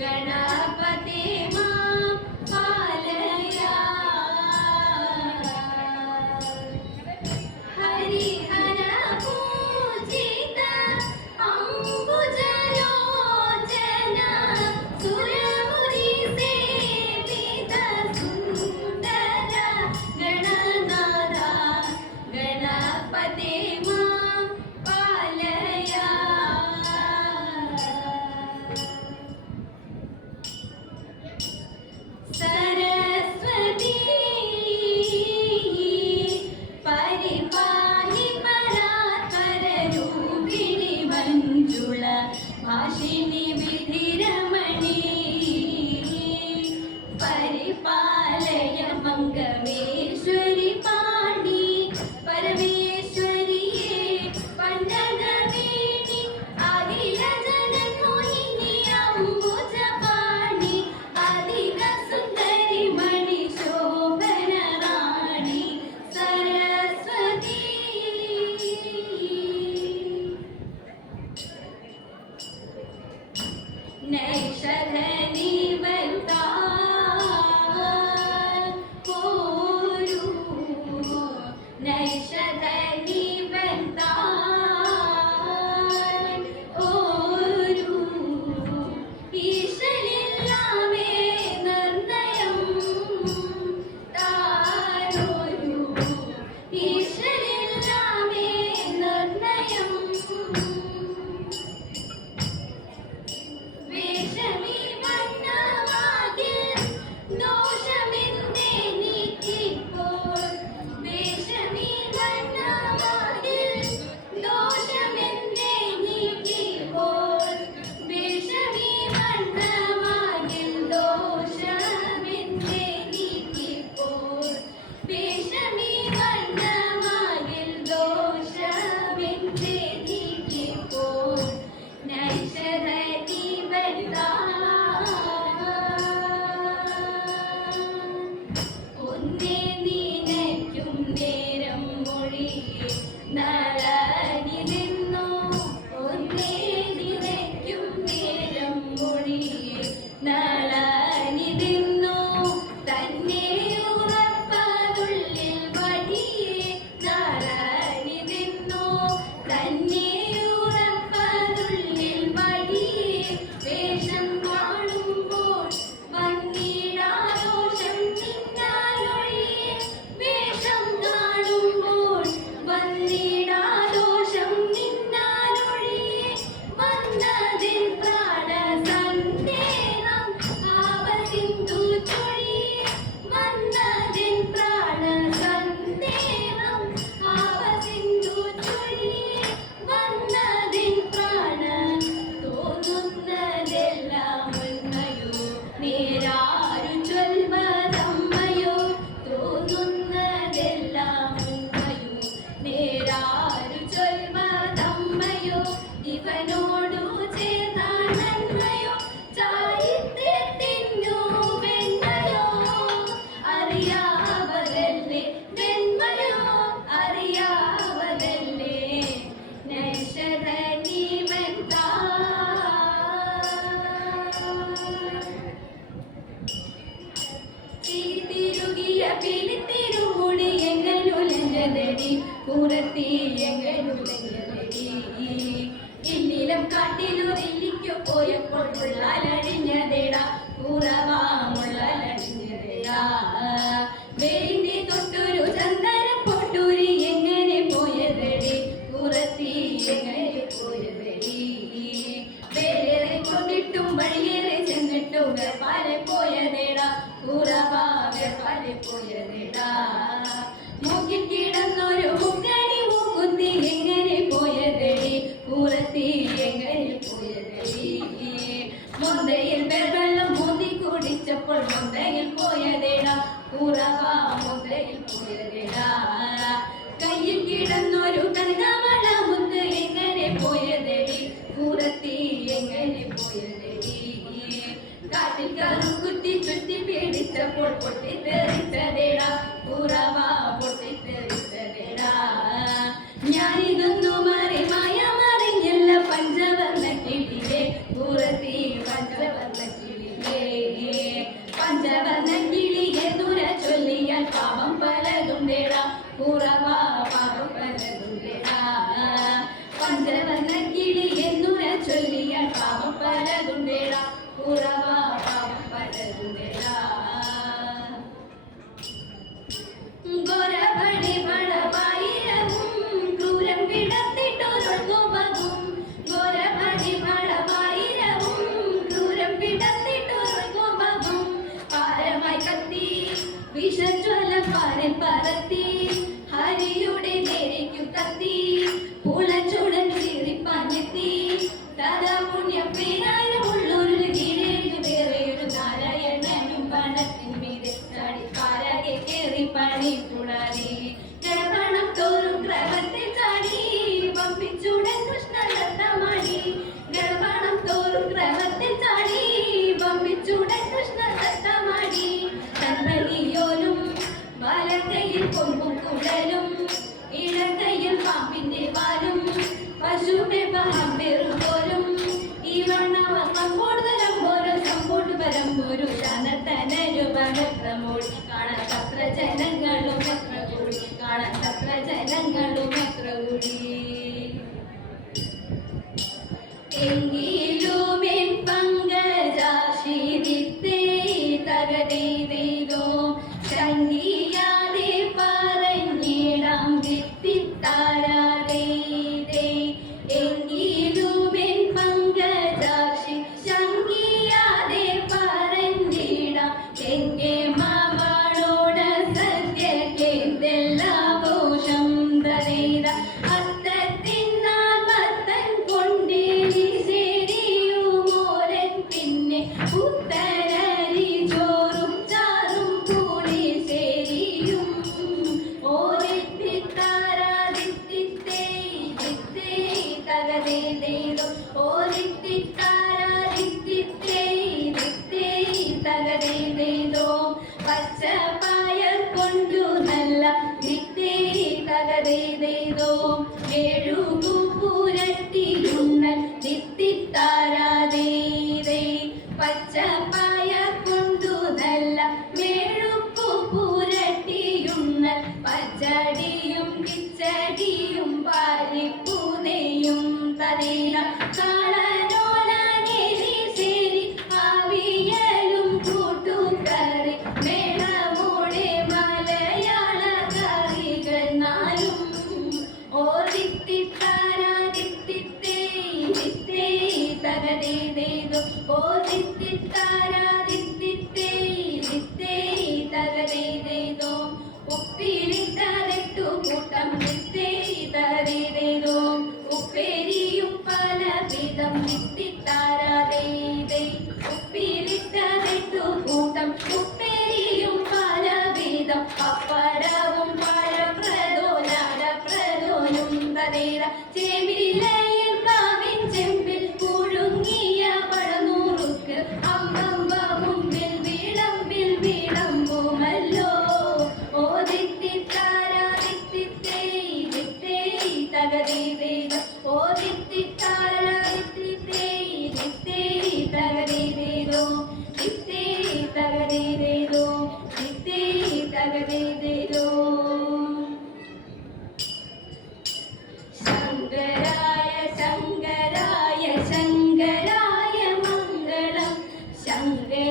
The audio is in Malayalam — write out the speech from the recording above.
ಗಣ नैषधनी കിടന്നൊരു മുക്കടി മുക്കുത്തി എങ്ങനെ പോയതടി? കൂറത്തി എങ്ങനെ പോയതടി? മുന്തയിൽ വെള്ളം മുന്തി കുടിച്ചപ്പോൾ മുന്തയിൽ പോയതേടാ. കൂറവാ മുന്തയിൽ പോയതേടാ. കയ്യിൽ കിടന്നൊരു കനകവള മുന്ത് എങ്ങനെ പോയതടി? കൂറത്തി എങ്ങനെ പോയതടി? കാട്ടിൽ കറുക്കു போல் போட்டு தெரித்ததேடா புறவா വിഷജ്വല പരത്തി ഹരിയുടെ നേരയ്ക്കു തത്തി പുളച്ചുട എത്ര മോൾ കാണാത്തത്ര ജനങ്ങളും എത്ര കൂടി കാണാത്തത്ര ജനങ്ങളും എത്ര കൂടി എങ്കിലും പങ്കജാശീ തകരീതി നേര ചേമില്ലേ அன்பே